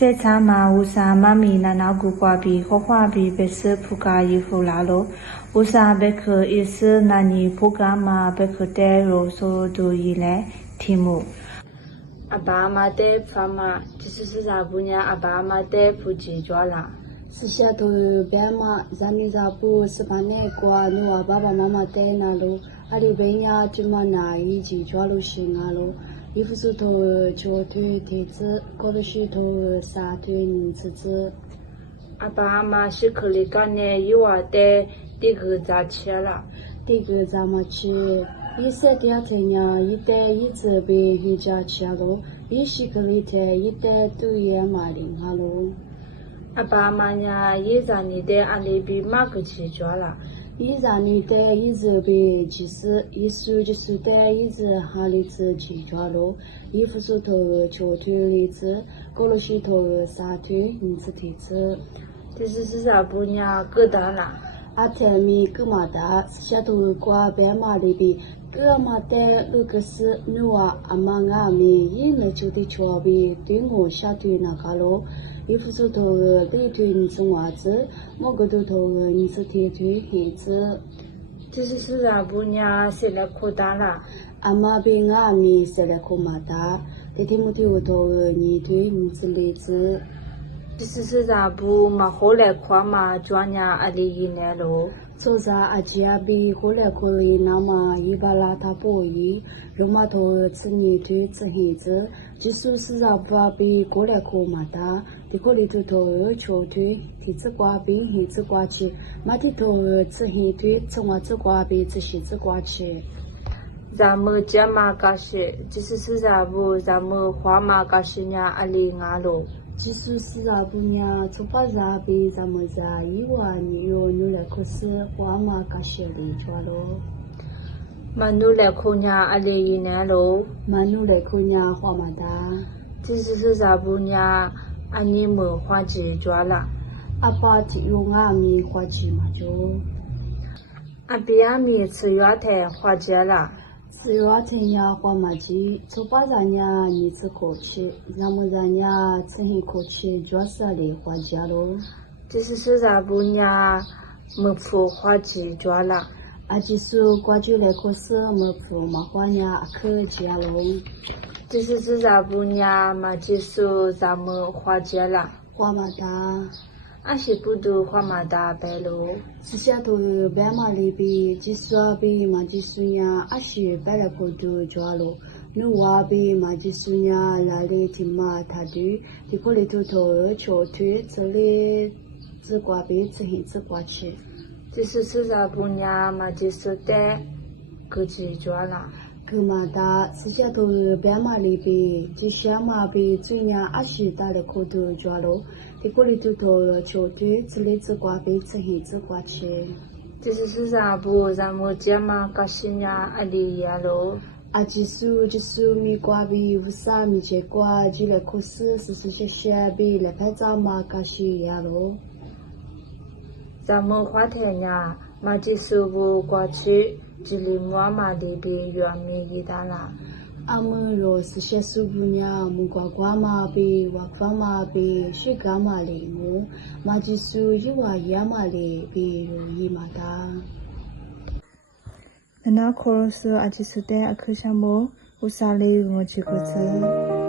စေချာမာဝူစာမမီနာနာကူကွာဘီခေါခွာဘီဘက်ဆဖူကာယေဖူလာလိုဝူစာဘက်ခအစ်စနာနီဖူကာမာဘက်ခတဲရိုဆိုဒူယီလေတီမူအဘာမတဲဖာမာဒီစစစာဘူးညာအဘာမတဲဖူဂျီကြွာလာ是下头白嘛，咱们这不是把那瓜弄啊，爸爸妈妈带那路，阿里边呀就嘛那一起抓路行啊路，衣服是头脚腿腿子，搞的是头三腿子子。阿爸阿妈是可里干呢，有啊的这个咋吃了？这个咱们吃，一些家庭呀，一袋一直被人家吃了，一些可里头一袋都也买零哈喽。阿爸阿妈呀，一让你的阿里比马个去抓了。一让你的一直被其实一数就是的一直哈里子去抓喽，衣服是头脚腿里子，搞了是头三腿你子腿子。这是啥不呀？疙瘩啦。阿天米格玛达下头瓜白马里比格玛的路个是努啊阿妈阿米因了就得瞧比对我下头那个喽。衣服是头对腿你是袜子，某个都头你是铁腿鞋子。这是啥不呀？谁来扩大啦？阿妈比阿米谁来扩马达？这天木头头你腿你是梨子。这是啥不嘛？后来夸嘛，专家阿里一年喽。做啥阿姐阿比后来可以那么一把拉他不一，肉嘛头吃你腿吃鞋子，即使是啥不阿比过来可嘛达。ဒီကိုလီတူတော်ချိုထွေးဒီစကွာဘင်းဟင်းစကွာချီမတိတော်စဟင်းထွေးစဝါစကွာဘင်းစရှိစကွာချီ咱们家嘛个是，就是啥不？咱们花嘛个是呀，阿里伢喽。即使是啥不呀，从把啥比咱们啥以外你有努来可是花嘛个是里抓咯。嘛努来可呀，阿里一年喽。嘛努来可呀，花嘛大。这是啥不呀？阿你们花几抓了？阿爸只用阿米花几嘛就。阿比阿米吃药台花几了？吃药台呀花嘛几，从把啥呀你吃可吃，咱们啥呀吃很可吃，主要是来花几咯。这是啥不呀？没付花几抓了？阿只是挂住来可是没付嘛花呀可几咯。这是啥不呀？嘛就是咱们花节了，花嘛大，阿是不都花嘛大白喽？是下头白嘛里比，只说比嘛只说呀，阿是白了可多抓咯。努话比嘛只说呀，来里听嘛他对，这个里头头小腿这里只挂比只黑只挂起。这是啥不呀？嘛就是的，个几抓了。格玛达是下头白马里比，只下马比最呀阿是大的可多抓咯。这个里头头小腿这里只挂比只黑只挂起。这是啥不？咱们家嘛个是呀，阿里呀喽。阿就是米瓜比乌沙米切瓜，只来可是些比来拍照嘛个是呀喽。咱们花田呀，嘛就是不过去。这里我嘛的比原米一大啦，阿们若是些树木呀，木瓜瓜嘛比瓦花嘛比水果嘛哩木，嘛就是一瓦叶嘛哩比如意嘛大。那可是阿就是的阿克什么，我啥哩我去过这。